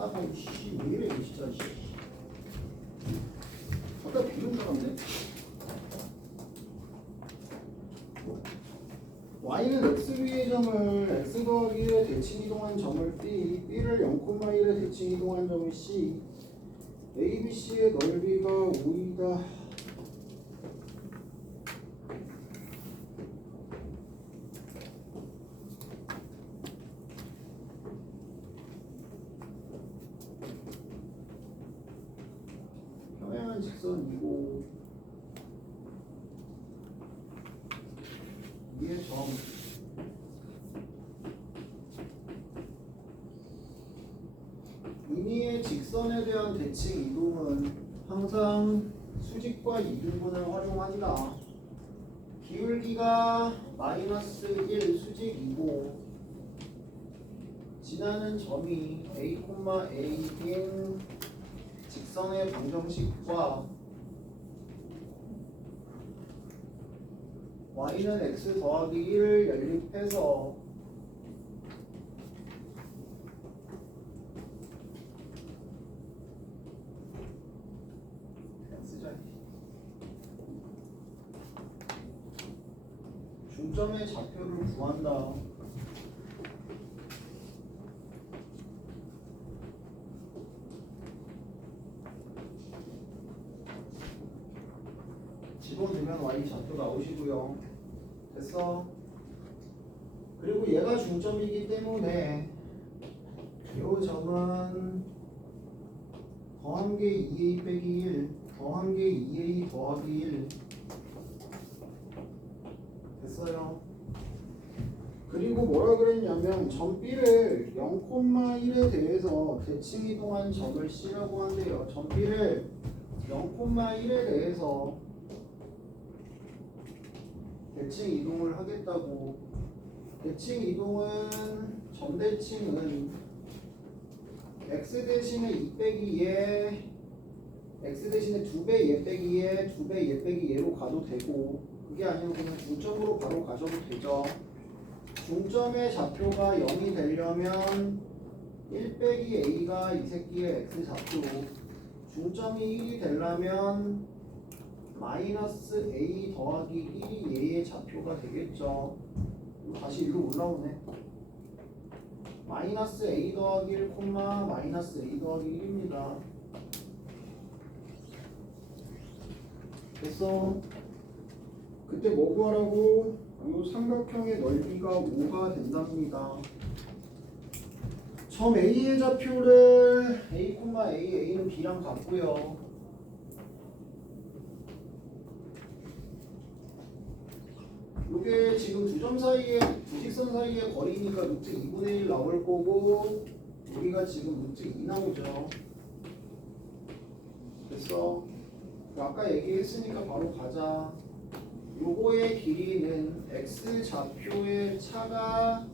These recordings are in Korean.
아까 왜 이래 진짜. 아까 비름 나갔네. y는 x 위의 점을 x 더하기 1에 대칭 이동한 점을 b, b를 0,1에 대칭 이동한 점을 c, a, b, c의 넓이가 5이다. 평행한 직선이고 위의 점 임의의 직선에 대한 대칭 이동은 항상 수직과 이등분을 활용한다. 기울기가 마이너스 1 수직이고 지나는 점이 a, a인 직선의 방정식과 y는 x 더하기 1을 연립해서 중점의 좌표를 구한다. 집어넣으면 y 좌표 나오시고요. 됐어? 그리고 얘가 중점이기 때문에 이 점은 더한 게 2a 빼기 1 더한 게 2a 더하기 1 됐어요. 그리고 뭐라 그랬냐면 점 B를 0,1에 대해서 대칭 이동한 점을 C라고 한대요. 점 B를 0,1에 대해서 대칭 이동을 하겠다고. 대칭 이동은 점 대칭은 x 대신에 2 빼기 얘 x 대신에 2배 얘 빼기 얘 2배 얘 빼기 얘로 가도 되고 그게 아니면 그냥 중점으로 바로 가셔도 되죠. 중점의 좌표가 0이 되려면 1 빼기 a가 이 새끼의 x 좌표 중점이 1이 되려면 마이너스 a 더하기 1이 얘의 좌표가 되겠죠. 다시 위로 올라오네. 마이너스 a 더하기 1, 마이너스 a 더하기 1입니다. 됐어? 그때 뭐 구하라고? 이 삼각형의 넓이가 5가 된답니다. 점 A의 좌표를 A, A는 B랑 같고요. 이게 지금 두 점 사이에 두 직선 사이의 거리니까 루트 2분의 1 나올 거고 여기가 지금 루트 2 나오죠. 됐어? 아까 얘기했으니까 바로 가자. 요거의 길이는 x 좌표의 차가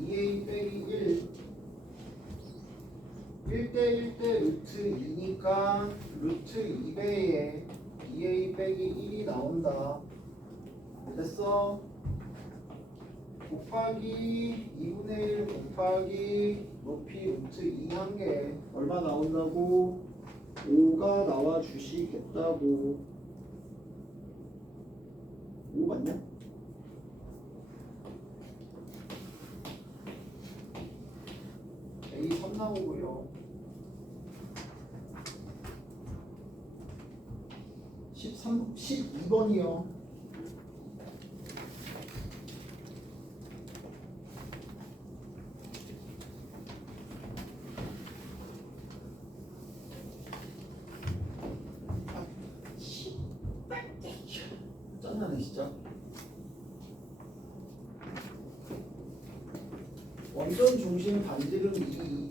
2a 빼기 1대 1대 루트 2니까 루트 2배에 2a 빼기 1이 나온다. 됐어? 곱하기 2분의 1 곱하기 높이 루트 2 한 개 얼마 나온다고? 5가 나와 주시겠다고. 5 맞냐? A 3 나오고요. 12번이요. 짠나네 진짜. 원점 중심 반지름 2.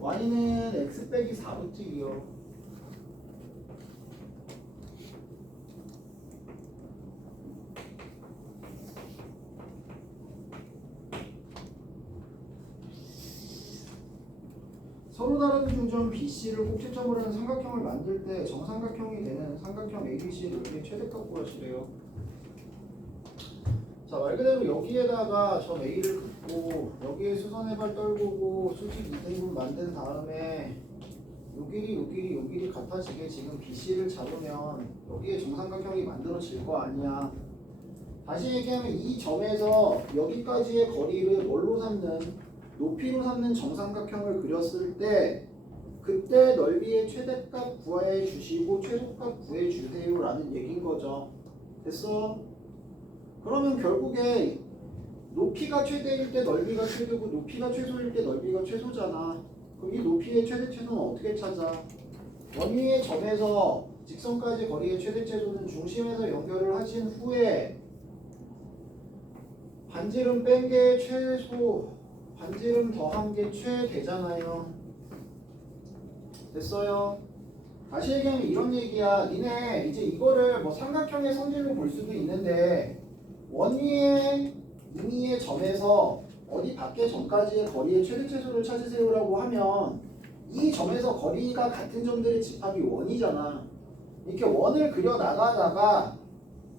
y는 x 빼기 4루트이요. 서로 다른 중점 BC를 꼭지점으로 하는 삼각형을 만들 때 정삼각형이 되는 삼각형 ABC를 최대값 구하시래요. 자, 자, 말 그대로 여기에다가 저 A를 긋고 여기에 수선의 발 떨구고 수직 2등분 만든 다음에 요 길이 요 길이 요 길이 같아지게 지금 BC를 잡으면 여기에 정삼각형이 만들어질 거 아니야. 다시 얘기하면 이 점에서 여기까지의 거리를 뭘로 삼는 높이로 삼는 정삼각형을 그렸을 때 그때 넓이의 최대값 구해 주시고 최소값 구해 주세요 라는 얘기인 거죠. 됐어? 그러면 결국에 높이가 최대일 때 넓이가 최대고 높이가 최소일 때 넓이가 최소잖아. 그럼 이 높이의 최대 최소는 어떻게 찾아? 원위의 점에서 직선까지 거리의 최대 최소는 중심에서 연결을 하신 후에 반지름 뺀 게 최소, 반지름 더한 게 최대잖아요. 됐어요? 다시 얘기하면 이런 얘기야. 니네 이제 이거를 뭐 삼각형의 성질로 볼 수도 있는데 원위의 임의의 점에서 어디 밖의 점까지의 거리의 최대 최소를 찾으세요라고 하면 이 점에서 거리가 같은 점들의 집합이 원이잖아. 이렇게 원을 그려 나가다가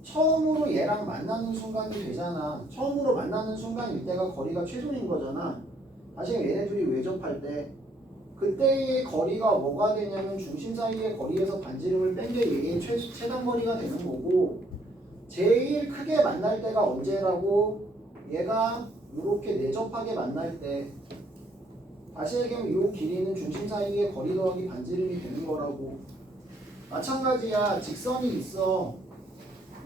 처음으로 얘랑 만나는 순간이 되잖아. 처음으로 만나는 순간일 때가 거리가 최소인 거잖아. 다시 얘네 둘이 외접할 때 그때의 거리가 뭐가 되냐면 중심 사이의 거리에서 반지름을 뺀 게 얘의 최단 거리가 되는 거고 제일 크게 만날 때가 언제라고? 얘가 이렇게 내접하게 만날 때. 다시 얘기하면 이 길이는 중심 사이의 거리 더하기 반지름이 되는 거라고. 마찬가지야. 직선이 있어.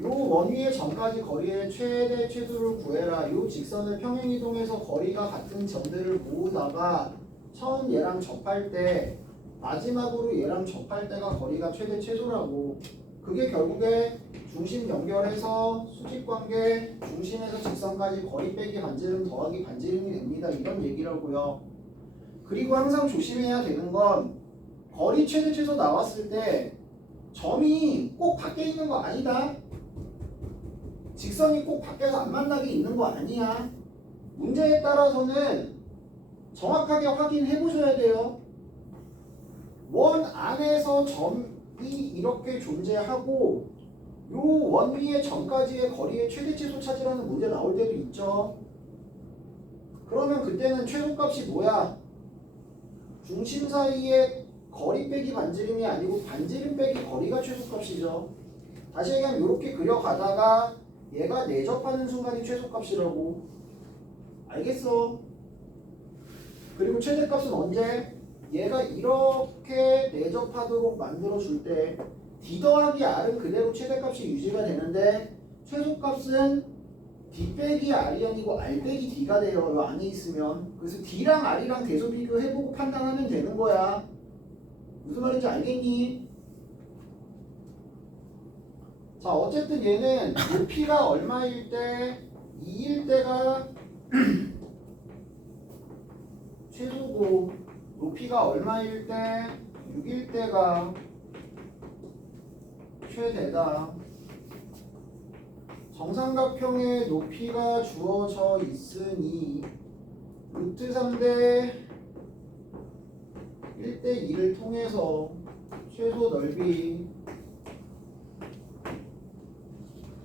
요 원위의 점까지 거리의 최대 최소를 구해라. 요 직선을 평행이동해서 거리가 같은 점들을 모으다가 처음 얘랑 접할 때 마지막으로 얘랑 접할 때가 거리가 최대 최소라고. 그게 결국에 중심 연결해서 수직관계 중심에서 직선까지 거리 빼기 반지름 더하기 반지름이 됩니다. 이런 얘기라고요. 그리고 항상 조심해야 되는 건 거리 최대 최소 나왔을 때 점이 꼭 밖에 있는 거 아니다. 직선이 꼭 밖에서 안 만나게 있는 거 아니야. 문제에 따라서는 정확하게 확인해 보셔야 돼요. 원 안에서 점이 이렇게 존재하고 요 원 위의 점까지의 거리의 최대 최소 찾으라는 문제 나올 때도 있죠. 그러면 그때는 최소값이 뭐야? 중심 사이의 거리 빼기 반지름이 아니고 반지름 빼기 거리가 최소값이죠. 다시 얘기하면 이렇게 그려가다가 얘가 내접하는 순간이 최소값이라고. 알겠어? 그리고 최대값은 언제? 얘가 이렇게 내접하도록 만들어줄 때 D 더하기 R은 그대로 최대값이 유지가 되는데 최소값은 D 빼기 R이 아니고 R 빼기 D가 돼요. 이 안에 있으면. 그래서 D랑 R이랑 대소 비교해보고 판단하면 되는 거야. 무슨 말인지 알겠니? 자, 어쨌든 얘는 높이가 얼마일 때 2일 때가 최소고 높이가 얼마일 때 6일 때가 최대다. 정삼각형의 높이가 주어져 있으니 루트 3대 1대 2를 통해서 최소 넓이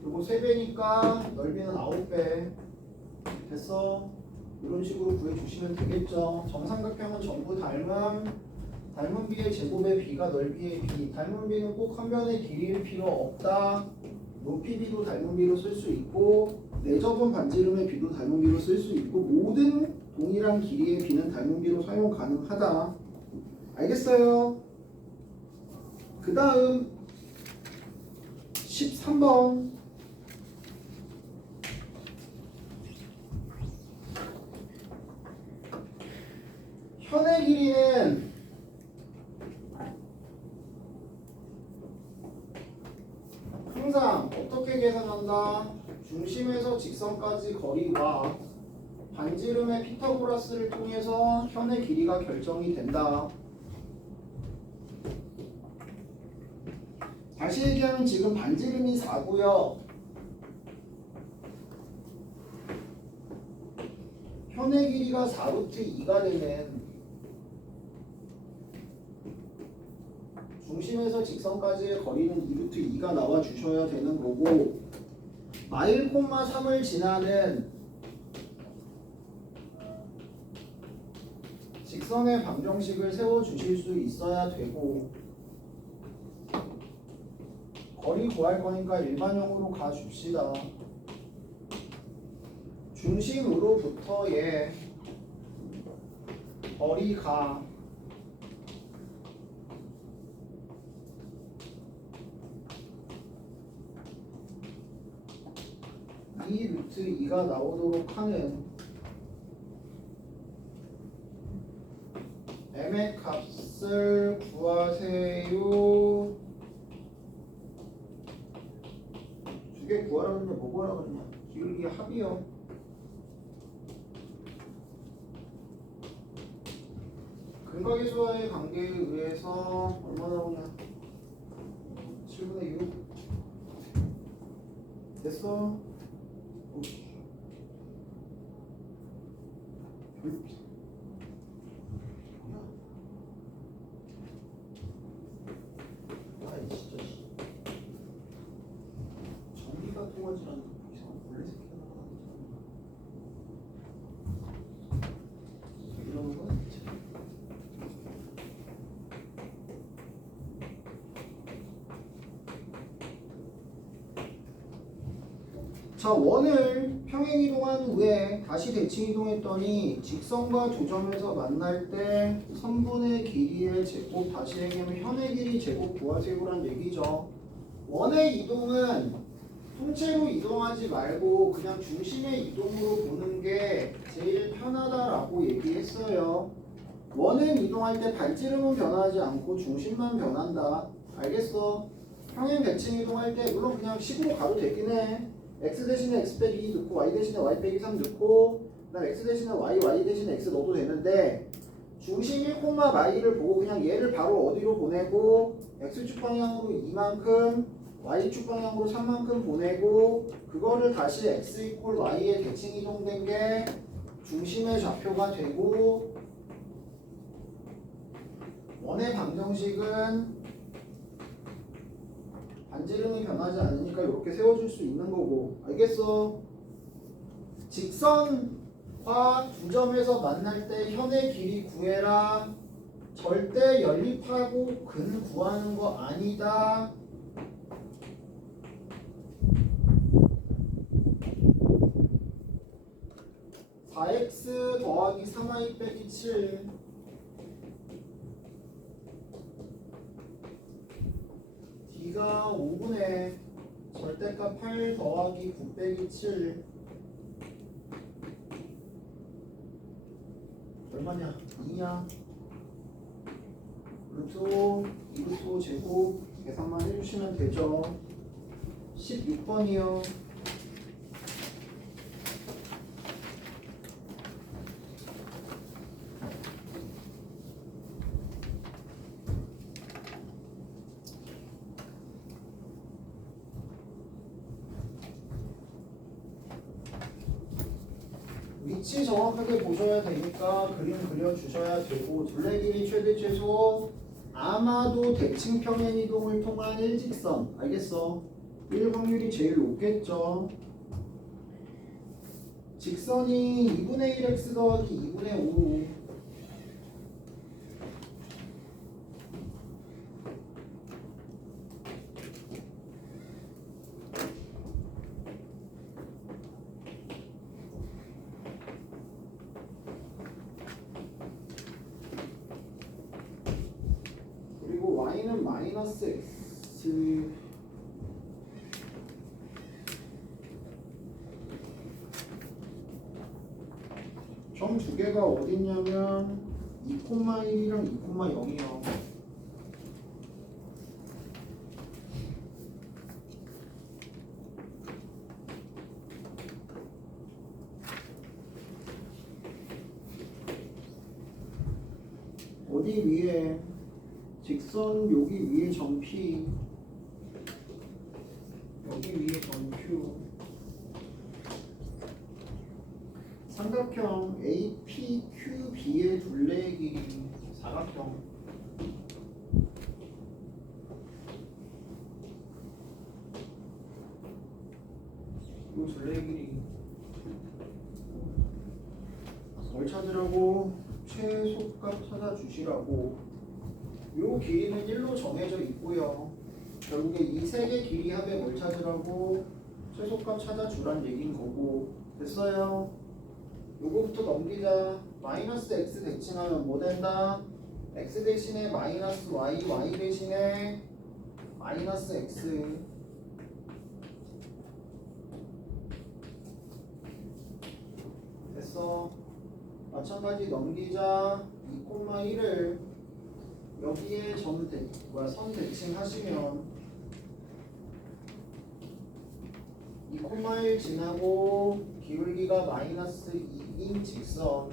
요거 3배니까 넓이는 9배 됐어? 이런 식으로 구해주시면 되겠죠. 정삼각형은 전부 닮은 비의 제곱의 비가 넓이의 비. 닮은 비는 꼭 한 변의 길이일 필요 없다. 높이 비도 닮은 비로 쓸 수 있고 내접은 반지름의 비도 닮은 비로 쓸 수 있고 모든 동일한 길이의 비는 닮은 비로 사용 가능하다. 알겠어요? 그 다음 13번 현의 길이는 항상 어떻게 계산한다? 중심에서 직선까지 거리와 반지름의 피타고라스를 통해서 현의 길이가 결정이 된다. 다시 얘기하면 지금 반지름이 4고요. 현의 길이가 4루트 2가 되면 중심에서 직선까지의 거리는 2루트 2가 나와 주셔야 되는 거고 마일,3을 지나는 직선의 방정식을 세워주실 수 있어야 되고 거리 구할 거니까 일반형으로 가줍시다. 중심으로부터의 거리가 이 루트 2가 나오도록 하는 m의 값을 구하세요. 두 개 구하라 그러냐 뭐 구하라 그러냐. 기울기 합이요. 근각의수와의 관계에 의해서 얼마 나오냐. 7분의 6 됐어. 오씨. 아이 진짜 전기가 통하지라는 이상한 벌레 새끼가 나가는 이런 건 진짜. 자, 원을 평행 이동한 후에 다시 대칭 이동했더니 직선과 두 점에서 만날 때 선분의 길이의 제곱 다시 얘기하면 현의 길이 제곱 구하세요란 얘기죠. 원의 이동은 통째로 이동하지 말고 그냥 중심의 이동으로 보는 게 제일 편하다라고 얘기했어요. 원은 이동할 때 발찌름은 변하지 않고 중심만 변한다. 알겠어? 평행 대칭 이동할 때 물론 그냥 식으로 가도 되긴 해. x 대신에 x 빼기 2 넣고 y 대신에 y 빼기 3 넣고 그다음 x 대신에 y, y 대신에 x 넣어도 되는데 중심 1,y를 보고 그냥 얘를 바로 어디로 보내고 x축 방향으로 2만큼 y축 방향으로 3만큼 보내고 그거를 다시 x 이퀄 y에 대칭 이동된 게 중심의 좌표가 되고 원의 방정식은 반지름이 변하지 않으니까 이렇게 세워줄 수 있는 거고. 알겠어? 직선과 두 점에서 만날 때 현의 길이 구해라. 절대 연립하고 근 구하는 거 아니다. (4x) 더하기 3y 빼기 7 D가 5분의 절대값 8 더하기 9 빼기 7 얼마냐? 2냐? 루트 5, 2루트 5 제곱 계산만 해주시면 되죠. 16번이요. 위치 정확하게 보셔야 되니까 그림 그려주셔야 되고 둘레 길이 최대 최소 아마도 대칭 평행 이동을 통한 일직선 알겠어? 1 확률이 제일 높겠죠. 직선이 2분의 1x 더하기 2분의 5 y는 마이너스 x 점 두 개가 어딨냐면 2,1이랑 2,0이요. 어디 위에 직선 여기 위에 점 P 여기 위에 점 Q 삼각형 APQB의 둘레의 길이 사각형 요 둘레의 길이 뭘 찾으라고? 최소값 찾아주시라고. 요 길이는 1로 정해져 있고요. 결국에 이 세 개 길이 합에 뭘 찾으라고? 최소값 찾아주란 얘기인 거고. 됐어요? 요거부터 넘기자. 마이너스 x 대칭하면 뭐 된다? x 대신에 마이너스 y, y 대신에 마이너스 x. 됐어. 마찬가지 넘기자. 2,1을 여기에 선 대칭 하시면 2,1 지나고 기울기가 마이너스 2인 직선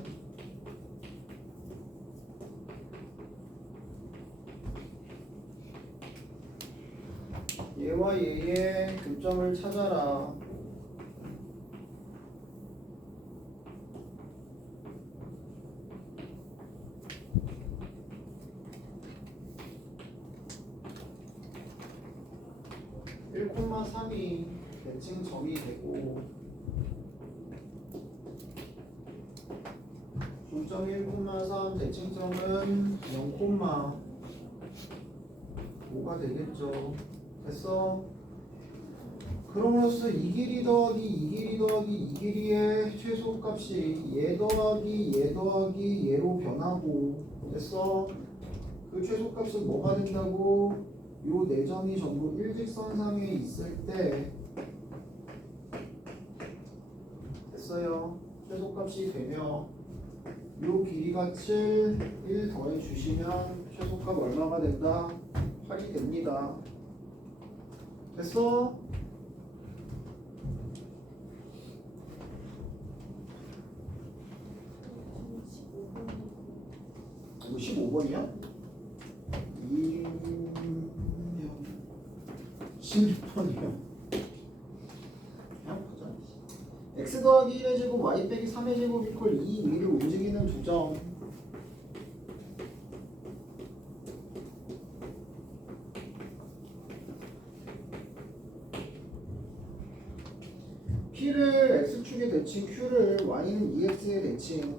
얘와 얘의 교점을 찾아라. (1,3이) 대칭점이 되고 중점 1,3 대칭점은 0,5가 되겠죠. 됐어? 그럼으로써 이 길이 더하기 이 길이 더하기 이 길이의 최소값이 얘 더하기 얘 더하기 얘로 변하고. 됐어? 그 최소값은 뭐가 된다고? 요 네 점이 전부 일직선상에 있을 때. 됐어요? 최소값이 되며 요 길이가 7, 1 더해 주시면 최소값 얼마가 된다? 8이 됩니다. 됐어? 이거 15번이야? 16번이요? 그냥 보자. x 더하기 1의 제곱 y 빼기 3의 제곱 이퀄 2 위를 움직이는 두 점. P를 x축의 대칭, Q를 y는 2x의 대칭.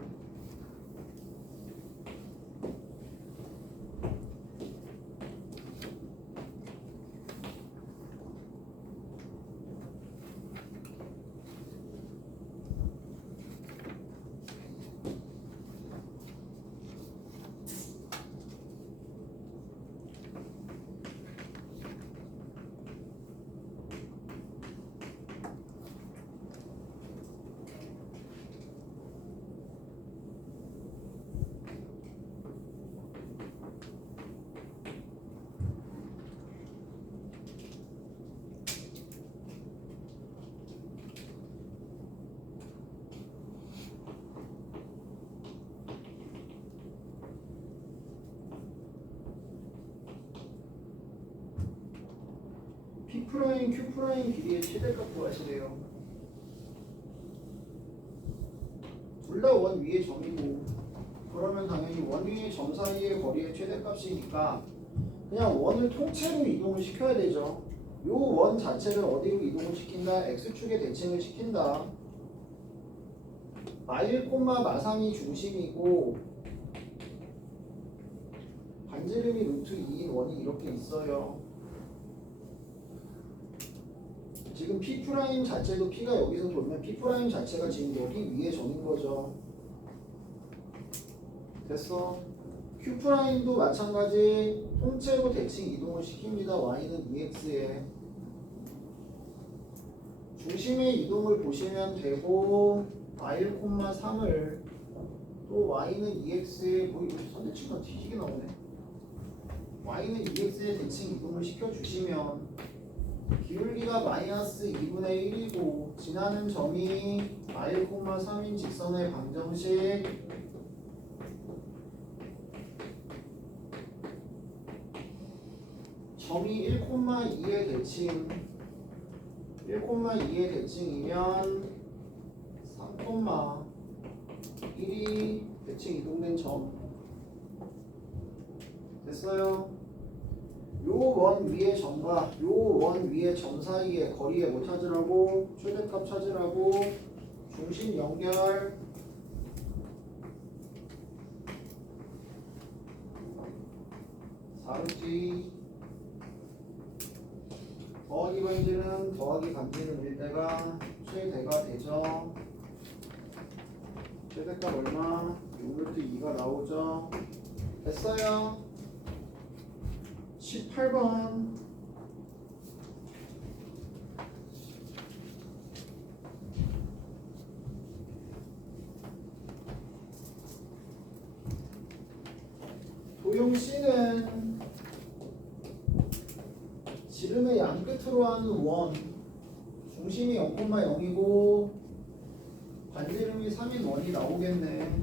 P 프라임, Q 프라임 길이의 최대값 구하시래요. 둘 다 원 위의 점이고, 그러면 당연히 원 위의 점 사이의 거리의 최대값이니까 그냥 원을 통째로 이동을 시켜야 되죠. 요 원 자체를 어디로 이동을 시킨다? X축에 대칭을 시킨다. 마일 콤마 마상이 중심이고 반지름이 루트 2인 원이 이렇게 있어요. 지금 P 프라임 자체도 P가 여기서 돌면 P 프라임 자체가 지금 여기 위에 점인 거죠. 됐어? Q 프라임도 마찬가지 통째로 대칭 이동을 시킵니다. Y는 2X에 중심의 이동을 보시면 되고 마일 콤마 3을 또 Y는 2X에 뭐 이거 선대칭가 뒤지게 나오네. Y는 2X에 대칭 이동을 시켜주시면 기울기가 마이너스 2분의 1이고 지나는 점이 마일 콤마 3인 직선의 방정식 점이 1,2의 대칭 1,2의 대칭이면 3,1이 대칭 이동된 점. 됐어요? 요 원 위의 점과 요 원 위의 점 사이의 거리에 뭐 찾으라고? 최대값 찾으라고 중심 연결 사루지 더하기 반지는 더하기 반지는 일 때가 최대가 되죠. 최대값 얼마? 6루트 2가 나오죠. 됐어요. 18번 도용 C는 지름의 양 끝으로 하는 원 중심이 0,0이고 반지름이 3인 원이 나오겠네.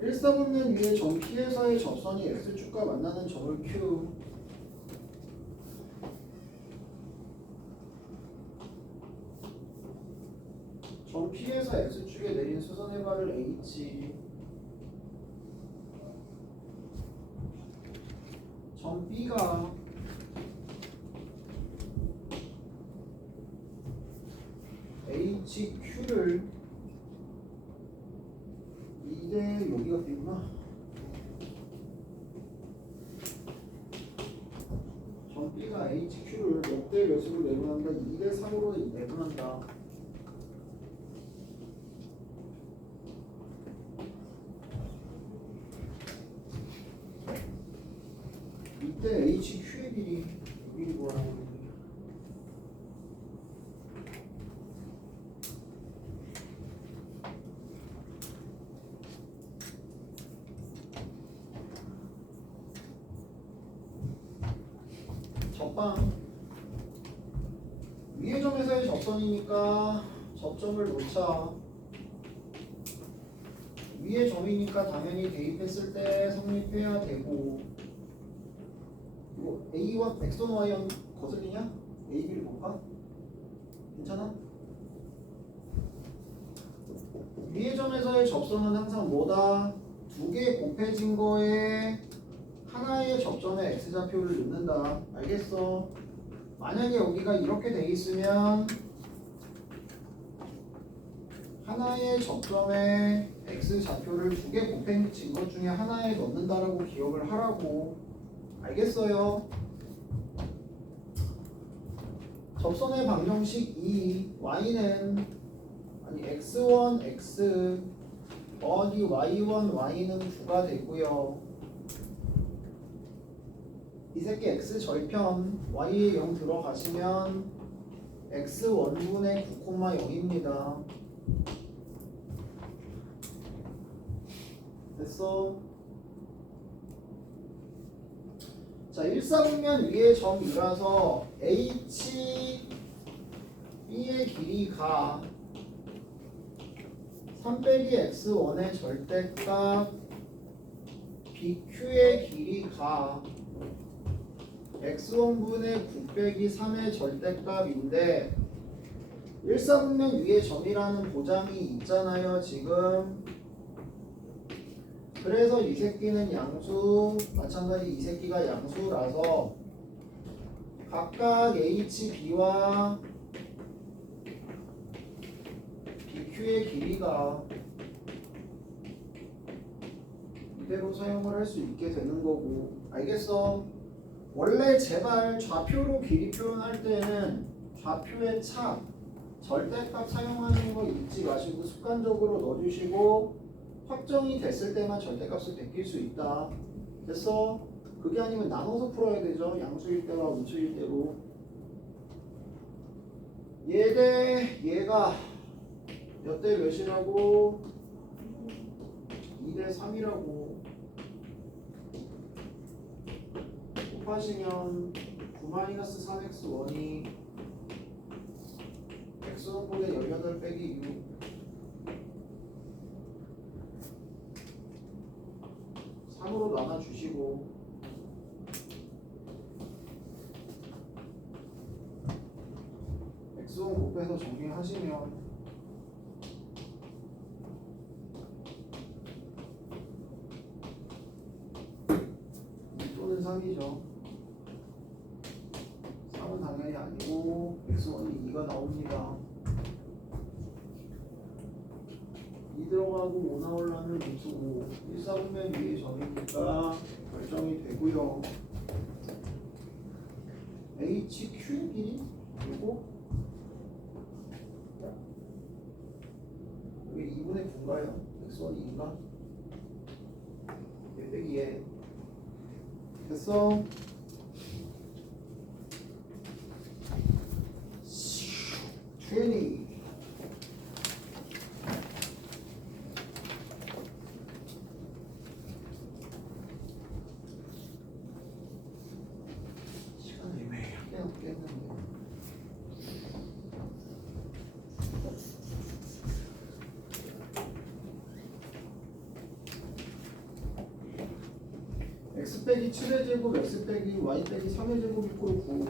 일사분면 위에 점 P에서의 접선이 X축과 만나는 점을 Q 점 P에서 X축에 내린 수선의 발을 H 점 B가 HQ를 2대 여기가 B구나. 점 B가 HQ를 몇 대 몇으로 내분한다? 2대 3으로 내분한다. 이때 HQ의 길이 여기를 구하라고 그러거든요. 접방 위의 점에서의 접선이니까 접점을 놓자. 위의 점이니까 당연히 대입했을 때 성립해야 되고 이거 A1, X1, Y1 거슬리냐? AB를 볼까? 괜찮아? 위의 점에서의 접선은 항상 뭐다? 두 개 곱해진 거에 하나의 접점에 X좌표를 넣는다. 알겠어? 만약에 여기가 이렇게 돼 있으면 하나의 접점에 X좌표를 두 개 곱해진 것 중에 하나에 넣는다라고 기억을 하라고. 알겠어요? 접선의 방정식 2 Y는 아니 X1 X 더하기 Y1 Y는 9가 되고요. 이 새끼 X 절편 Y에 0 들어가시면 X1분의 9,0입니다. 됐어? 자, 일사분면 위의 점이라서 HB의 길이가 3-X1의 절대값 BQ의 길이가 X1분의 9-3의 절대값인데 일사분면 위의 점이라는 보장이 있잖아요 지금. 그래서 이 새끼는 양수, 마찬가지 이 새끼가 양수라서 각각 HB와 BQ의 길이가 이대로 사용을 할 수 있게 되는 거고. 알겠어? 원래 제발 좌표로 길이 표현할 때는 좌표의 차, 절대값 사용하는 거 잊지 마시고 습관적으로 넣어주시고 확정이 됐을 때만 절대값을 베낄 수 있다. 됐어? 그게 아니면 나눠서 풀어야 되죠. 양수일 때와 우수일 때로. 얘 대 얘가 몇 대 몇이라고? 2대 3이라고. 곱하시면 9-3x1이 x1분의 18 빼기 6 3으로 나눠주시고 곱해서 정리하시면 또는 3이죠. 3은 당연히 아니고 x1이 2가 나옵니다. 2 들어가고 5 나오려면 루트 5 1사분면 위에 점이니까 결정이 되고요. HQ 길이 그리고 여기 2분의 9인가요? x1이 2가 빼기 얘 됐어? 트레이닝 시간을 왜 이렇게 했는데 x 빼기 7의 제곱 x 빼기 y 빼기 3의 제곱 이꼴 9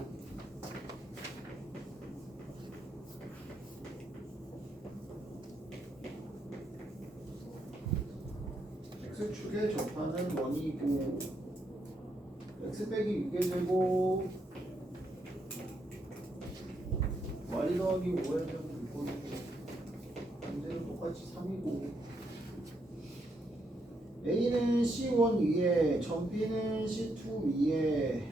x축에 접하는 원이고 x 빼기 6의 제곱 y 더하기 5의 제곱 이꼴 9 문제는 똑같이 3이고 A는 C1 위에, 점 P는 C2 위에,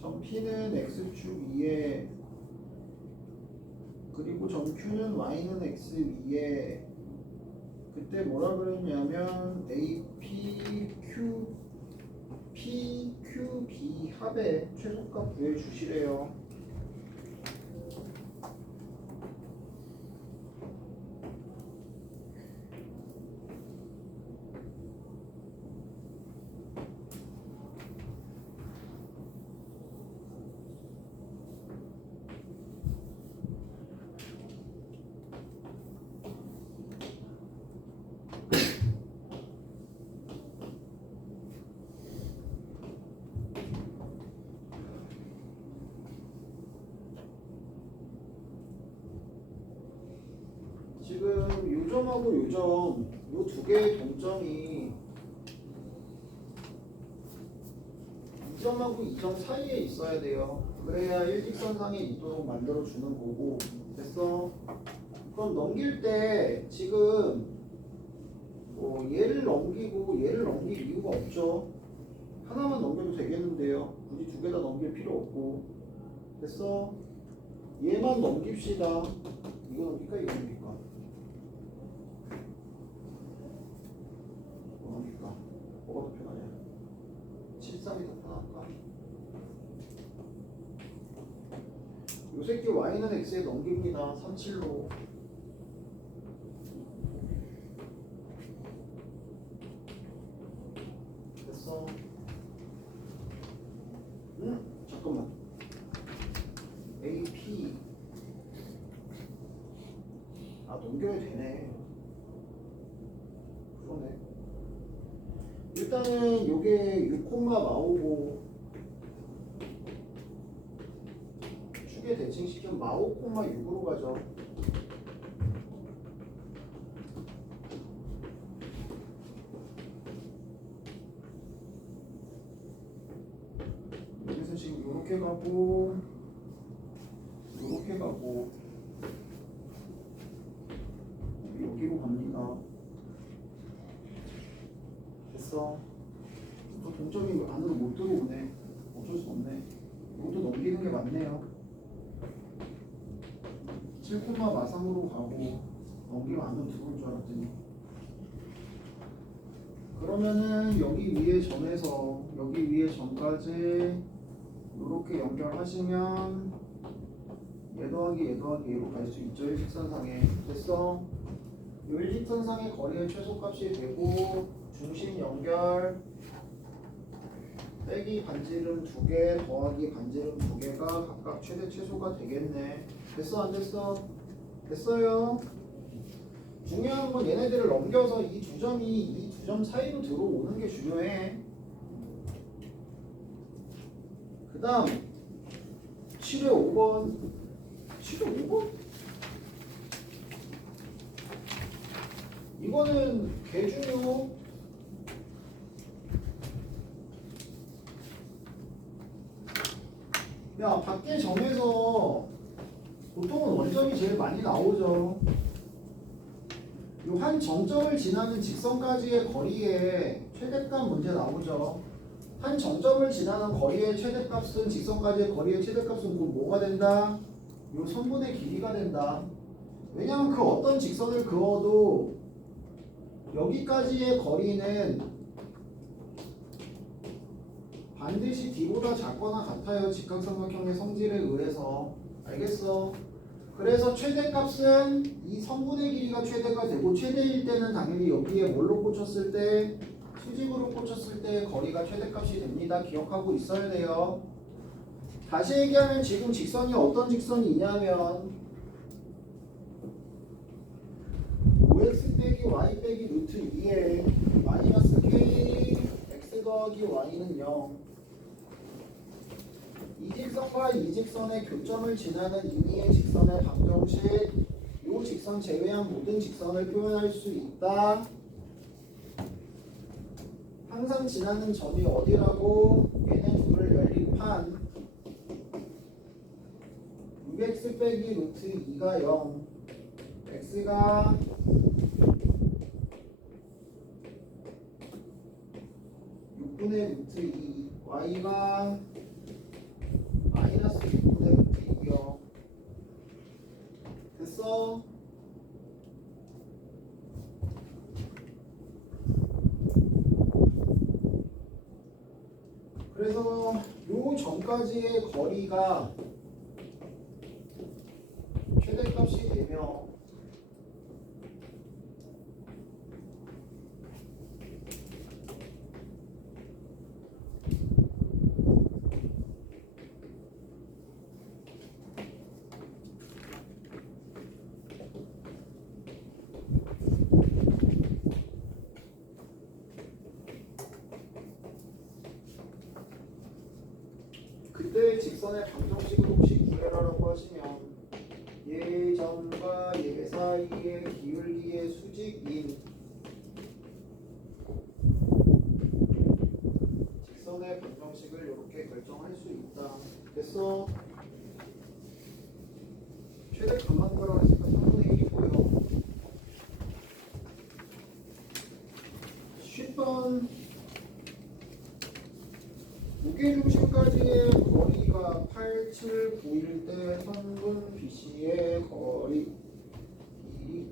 점 P는 X축 위에, 그리고 점 Q는 Y는 X 위에. 그때 뭐라 그랬냐면 A, P, Q, P, Q, B 합의 최소값 구해주시래요. 지금 요점하고 요점 요 두 개의 동점이 2점하고 2점 사이에 있어야 돼요. 그래야 일직선상의 이도록 만들어주는 거고. 됐어? 그럼 넘길 때 지금 얘를 넘기고 얘를 넘길 이유가 없죠. 하나만 넘겨도 되겠는데요. 굳이 두 개 다 넘길 필요 없고. 됐어? 얘만 넘깁시다. 이거 넘길까? 이거 넘길까? 뭐가 더 편하냐? 73이 더 편할까? 요 새끼 y는 x에 넘깁니다. 37로. 됐어? 응? 잠깐만. AP 넘겨야 되네. 그러네. 일단은 요게 6, 마오고 축에 대칭시키면 마오, 6으로 가죠. 여기서 지금 요렇게 가고 요렇게 가고 여기로 갑니다. 됐어. 또 동점이 안으로 못 들어오네. 어쩔 수 없네. 이것도 넘기는 게 맞네요. 7, 마상으로 가고 넘기면 안으로 들어올 줄 알았더니. 그러면은 여기 위에 점에서 여기 위에 점까지 이렇게 연결하시면 얘 더하기 얘로 갈 수 있죠. 일직선상에. 됐어? 이 일직선상의 거리의 최소값이 되고 중심 연결 빼기 반지름 2개 더하기 반지름 2개가 각각 최대 최소가 되겠네. 됐어 안 됐어? 됐어요. 중요한 건 얘네들을 넘겨서 이 두 점이 이 두 점 사이로 들어오는 게 중요해. 그 다음 7의 5번 7의 5번? 이거는 개중요. 야, 밖에 점에서 보통은 원점이 제일 많이 나오죠. 요 한 정점을 지나는 직선까지의 거리에 최대값 문제 나오죠. 한 정점을 지나는 거리의 최대값은 직선까지의 거리의 최대값은 곧 뭐가 된다? 요 선분의 길이가 된다. 왜냐하면 그 어떤 직선을 그어도 여기까지의 거리는 반드시 D보다 작거나 같아요. 직각삼각형의 성질에 의해서. 알겠어? 그래서 최대값은 이 선분의 길이가 최대가 되고 최대일 때는 당연히 여기에 뭘로 꽂혔을 때 수직으로 꽂혔을 때 거리가 최대값이 됩니다. 기억하고 있어야 돼요. 다시 얘기하면 지금 직선이 어떤 직선이 있냐면 5x 빼기 y 빼기 루트 2에 마이너스 k x 더하기 y는 0. 이 직선과 이 직선의 교점을 지나는 임의의 직선의 방정식, 이 직선 제외한 모든 직선을 표현할 수 있다. 항상 지나는 점이 어디라고? 얘네 둘을 연립한 6x 빼기 루트 2가 0, x가 6분의 루트 2, y가 마이너스 6분의 루트 2요. 됐어? 그래서 요 점까지의 거리가 최대값이 되며 그때 직선의 방정식을 혹시 구해라라고 하시면 얘 점과 얘 사이의 기울기의 수직인 직선의 방정식을 이렇게 결정할 수 있다. 됐어? 최대 감망가로 했으니까 3분의 1이고요. 10번 무게중심까지의 거리가 8, 7, 9일 때 선분 BC의 거리 길이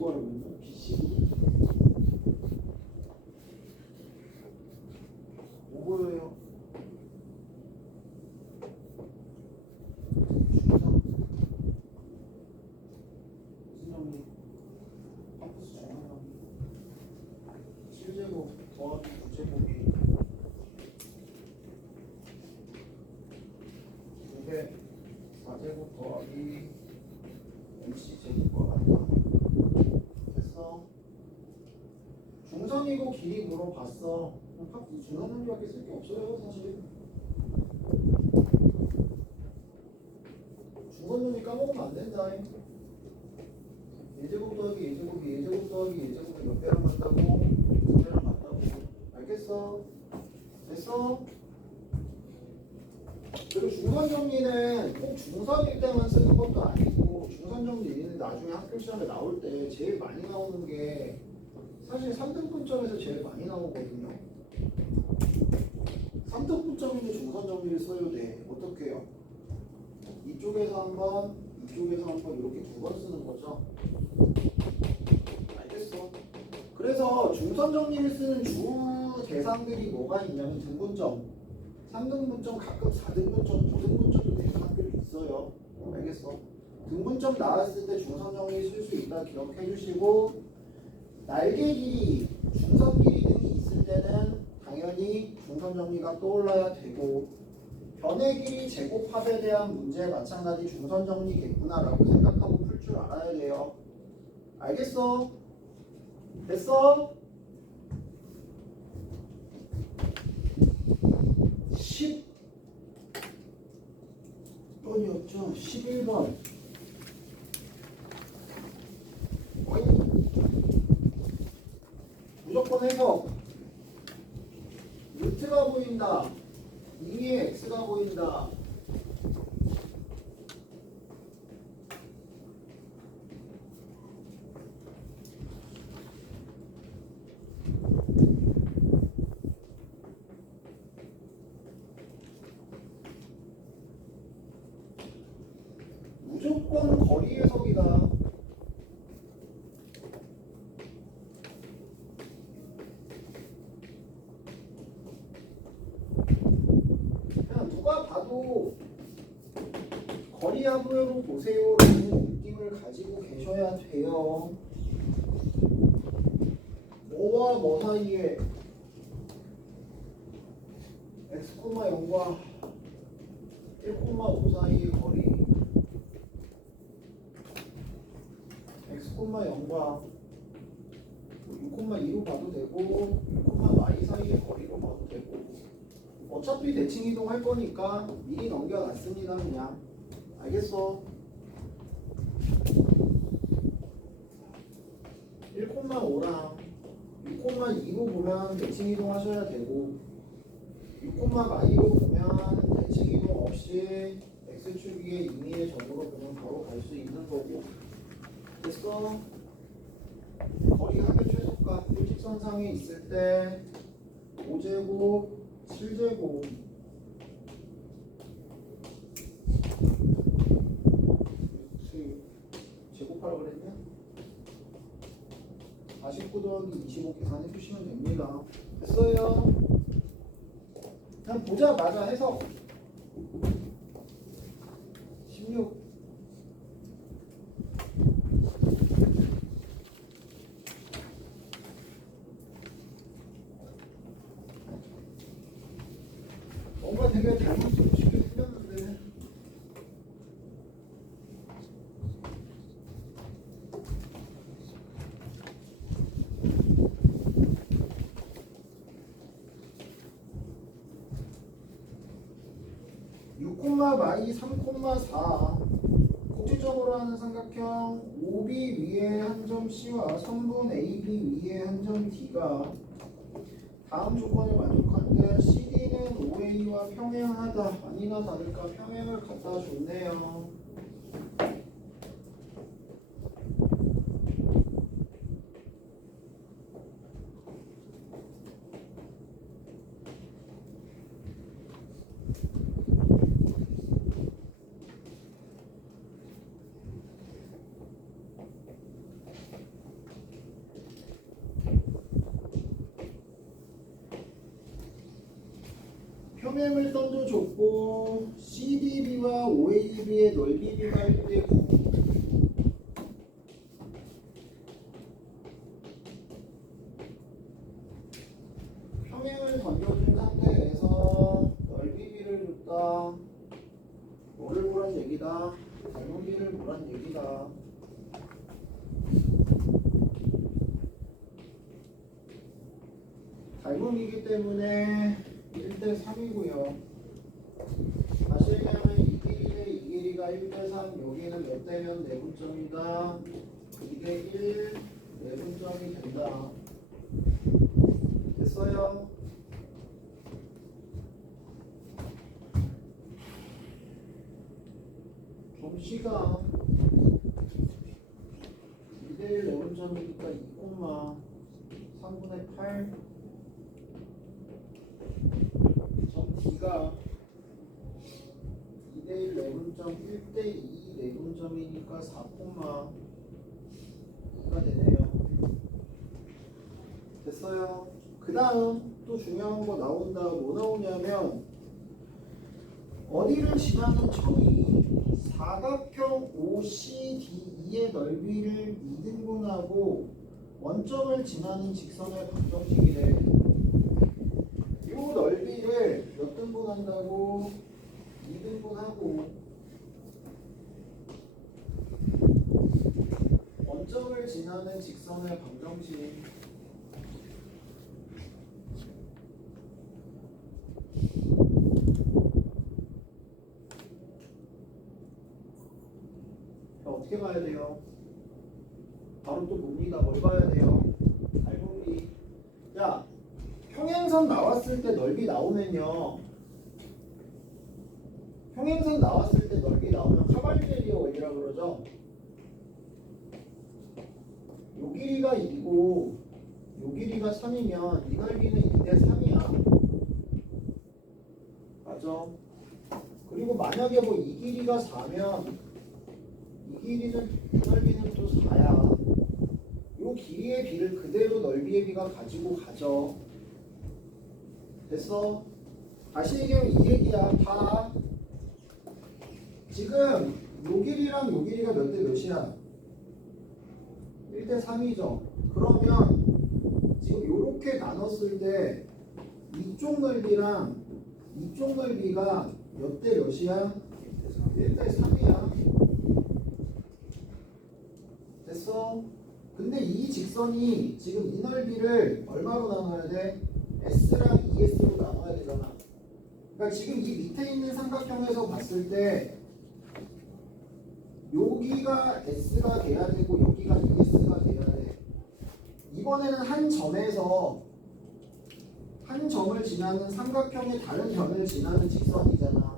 뭐하러 맨날 BC 뭐 보여요? 중상 무슨 형이 컴퓨스 중상 7제곱 더하기 9제곱이 900 4제곱 더하기 MC 제곱과 같다. 됐어? 길이 물어봤어. 중간능력밖에 쓸 게 없어요 사실. 중간능력 까먹으면 안 된다. 예제곱 더하기 예제곱이 예제곱 더하기 예제곱이 몇 배랑 같다고? 두 배랑 같다고. 알겠어? 됐어? 그리고 중선 정리는 꼭 중3일 때만 쓰는 것도 아니고 중선 정리는 나중에 학교 시험에 나올 때 제일 많이 나오는 게 사실 3등분점에서 제일 많이 나오거든요. 3등분점인데 중선 정리를 써야 돼. 어떻게 해요? 이쪽에서 한 번, 이쪽에서 한 번 이렇게 두 번 쓰는 거죠. 알겠어? 그래서 중선 정리를 쓰는 주 대상들이 뭐가 있냐면 등분점, 3등분점, 가끔 4등분점, 5등분점도 되는 학교도 있어요. 알겠어? 등분점 나왔을 때 중선 정리 쓸 수 있다 기억해 주시고, 날개 길이, 중선 길이 등이 있을 때는 당연히 중선 정리가 떠올라야 되고, 변의 길이 제곱합에 대한 문제 마찬가지 중선 정리겠구나라고 생각하고 풀 줄 알아야 돼요. 알겠어? 됐어? 10번이었죠? 11번. 무조건 해석. 루트가 보인다. 2위에 x가 보인다. 무조건 거리 해석이다. 그냥 누가 봐도 거리 하부로 보세요라는 느낌을 가지고 계셔야 돼요. 뭐와 뭐 사이에 x, 0과 1,5 사이의 거리, x, 0과 6,2로 봐도 되고 6,y 사이의 거리로 봐도 되고, 어차피 대칭 이동할 거니까 미리 넘겨놨습니다. 그냥 알겠어? 1,5랑 6,2로 보면 대칭 이동하셔야 되고, 6,y로 보면 대칭 이동 없이 x축 위에 임의의 점으로 그냥 바로 갈 수 있는 거고. 됐어? 거리 합의 최소값 일직선상에 있을 때 5제곱, 7제곱, 제곱하라고 그랬냐? 49 더하기 25 계산해 주시면 됩니다. 됐어요? 그냥 보자마자 해석. 16. 뭔가 되게 닮았고 쉽게 생겼는데. y 3,4 꼭지점으로 하는 삼각형 OB 위에 한 점 C와 선분 AB 위에 한 점 D가 다음 조건을 만족한데 CD는 OA와 평행하다. 아니나 다를까 평행을 갖다 줬네요. 평행을 던져줬고 CDB와 OAB의 넓이 비가 1대 9. 평행을 던져준 상태에서 넓이 비를 줬다. 뭐를 보란 얘기다? 넓이를 보란 얘기다. 이동이기 때문에 1대 3이고요. 다시 얘기하면 이 길이 대 이 길이가 1대 3, 여기는 몇 대면 내분점이다. 2대 1 내분점이 된다. 됐어요? 점시간 2대1 내분점이니까 2,3분의 8 점 D가 2대1 내분점 1대2 내분점이니까 4,2가 되네요. 됐어요? 그 다음 또 중요한 거 나온다. 뭐 나오냐면 어디를 지나는 점이 사각형 OCDE의 넓이를 2등분하고 원점을 지나는 직선의 방정식이래. 이 넓이를 몇 등분한다고? 2등분하고 원점을 지나는 직선의 방정식. 어떻게 봐야 돼요? 바로 또 뭡니다. 뭘 봐야 돼요? 알고리. 야, 평행선 나왔을 때 넓이 나오면요. 평행선 나왔을 때 넓이 나오면 카발제리어 원리라 그러죠. 요 길이가 2고 요 길이가 3이면 이 넓이는 2대 3이야. 맞아. 그리고 만약에 뭐 이 길이가 4면 이 길이는 이 넓이는 또 4야. 요 길이의 비를 그대로 넓이의 비가 가지고 가죠. 됐어? 다시 얘기하면 이 얘기야. 봐. 지금 요 길이랑 요 길이가 몇 대 몇이야? 1대 3이죠. 그러면 지금 요렇게 나눴을 때 이쪽 넓이랑 이쪽 넓이가 몇 대 몇이야? 1대 3이야. 됐어? 근데 이 직선이 지금 이 넓이를 얼마로 나눠야 돼? S랑 ES로 나눠야 되잖아. 그러니까 지금 이 밑에 있는 삼각형에서 봤을 때 여기가 S가 돼야 되고 여기가 ES가 돼야 돼. 이번에는 한 점에서 한 점을 지나는 삼각형의 다른 변을 지나는 직선이잖아.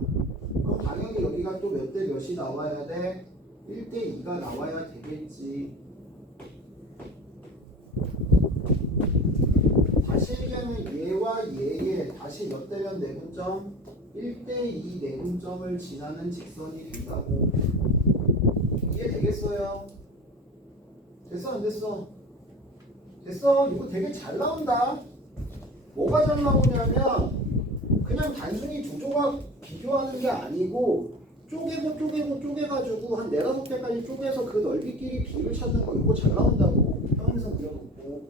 그럼 당연히 여기가 또 몇 대 몇이 나와야 돼? 1대 2가 나와야 되겠지. 다시 얘기하면 얘와 얘의 다시 몇 대면 내분점? 1대2 내분점을 지나는 직선이 된다고. 이해되겠어요? 됐어 안 됐어? 됐어. 이거 되게 잘 나온다. 뭐가 잘 나오냐면 그냥 단순히 두 조각 비교하는 게 아니고 쪼개가지고 한 4-5개까지 쪼개서 그 넓이끼리 비를 찾는 거. 이거 잘 나온다고. 평행선 그려놓고.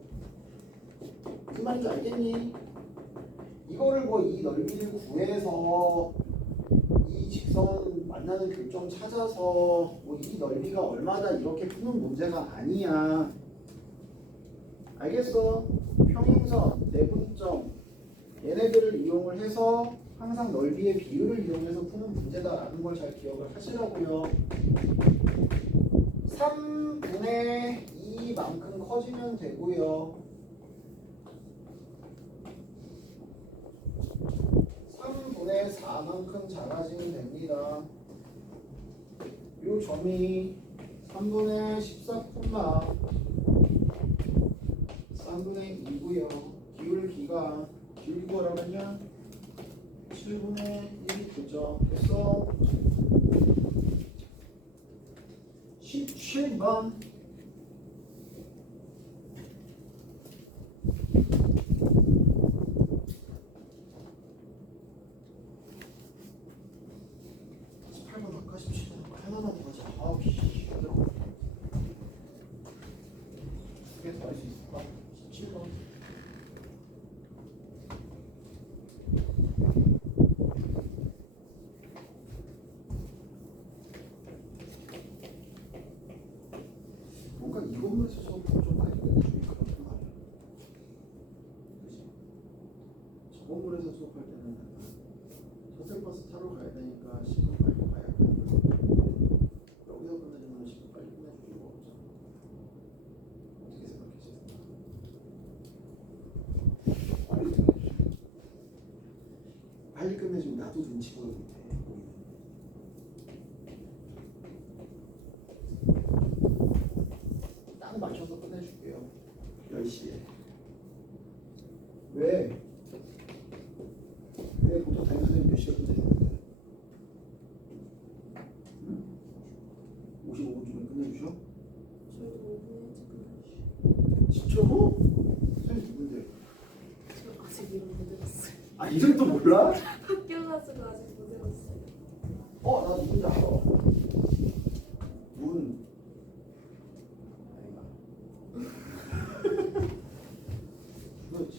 무슨 말인지 알겠니? 이거를 뭐 이 넓이를 구해서 이 직선 만나는 교점 찾아서 뭐 이 넓이가 얼마다 이렇게 푸는 문제가 아니야. 알겠어? 평행선, 내분점 얘네들을 이용을 해서 항상 넓이의 비율을 이용해서 푸는 문제다라는 걸 잘 기억을 하시라고요. 3분의 2만큼 커지면 되고요. 3분의 4만큼 작아지면 됩니다. 이 점이 3분의 14콤마 3분의 2고요. 기울 기가 기울 뭐라면요? 7분의 1이 되죠. 그래서 17번 아까 17번 하나만 더 하자. 아우 힘들어. 그게 더 할 수 있을까? 17번 뭔가 이 건물에서 좀 많이 끝내주니까 그런 거 아니야? 그치? 버스 타러 가야 되니까 시간 빨리 가야 돼. 여기서 끝내주면 시간 빨리 끝내줄 이유가 없잖아. 어떻게 생각하세요? 빨리 끝내주면 나도 눈치 보여 밑에 보이는. 딱 맞춰서 끝내줄게요. 10시에. 왜 보통 담임 선생님 몇 시에 끝내주는데? 55분쯤에 끝내주셔? 저희 5분 일찍 끝나주시죠. 진짜로? 선생님 누군데? 저 아직 이름 못 외웠어요. 아 이름도 몰라? 학교 가지고 아직 못 외웠어요. 나 누군지 알아. 문. 아닌가? 그렇지.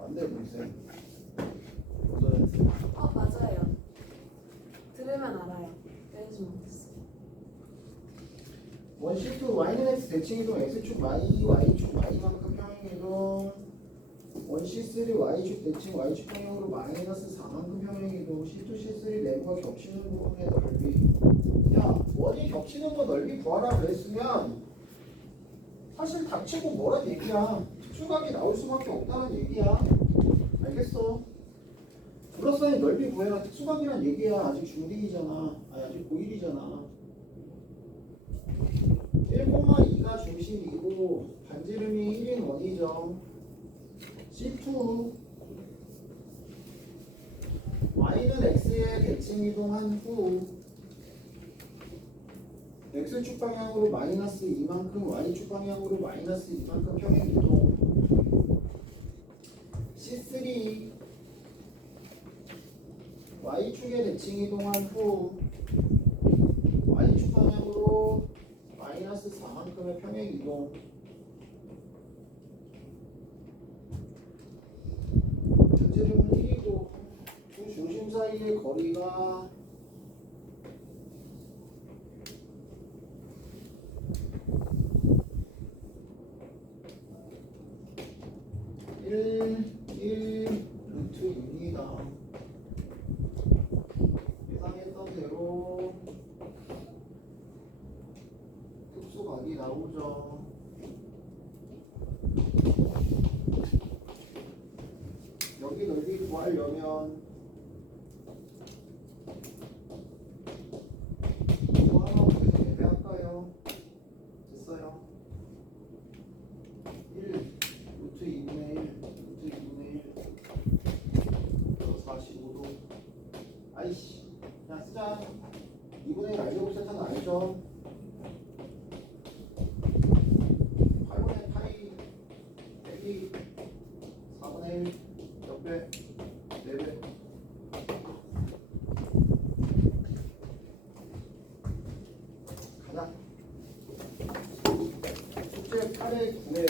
안돼 문쌤. 맞아요. 들으면 알아요. 빼지 못했어요. 원시트 y는 x 대칭이동 x축 y y축 y만큼 평행이동 원시 3 y축 대칭 y축 평행으로 마이너스 4만큼 평행이동 C2 C3 내부가 겹치는 부분의 넓이. 야 원이 겹치는 거 넓이 구하라 그랬으면 사실 닥치고 뭐란 얘기야. 수각이 나올 수밖에 없다는 얘기야. 알겠어? 불어사의 넓이 구해라. 특수각이란 얘기야. 아직 중1이잖아. 아직 고1이잖아. 1,2가 중심이고 반지름이 1인 원이죠. C2 Y는 X에 대칭 이동한 후 X축 방향으로 마이너스 2만큼 Y축 방향으로 마이너스 2만큼 평행 이동. C3 Y축에 대칭 이동한 후 Y축 방향으로 마이너스 4만큼의 평행 이동. 전체적은 1이고 두 중심 사이의 거리가 1 루트 6이다. 예상했던 대로 특수각이 나오죠. 여기 넓이 구하려면 이거 하나 계속 예배할까요? 됐어요. 1 루트 2분의 1 루트 2분의 1 플러스 45도. 아이씨 그냥 쓰자. 2분의 1 알제곱 세타는 알죠? 8분의 파이 빼기 4분의 1 옆에 4배. 가자. 숙제 8에 9에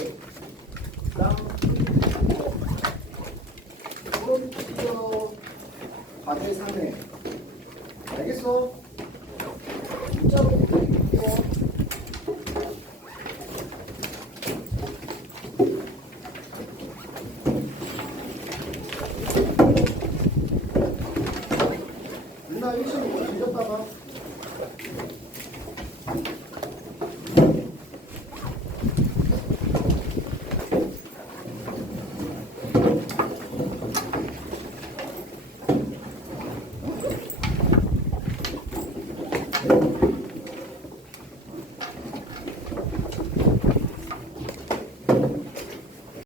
땅 그럼 드디어 과제 3회. 알겠어? 문자로 보내줄게요. 누나 1층 뒤졌다가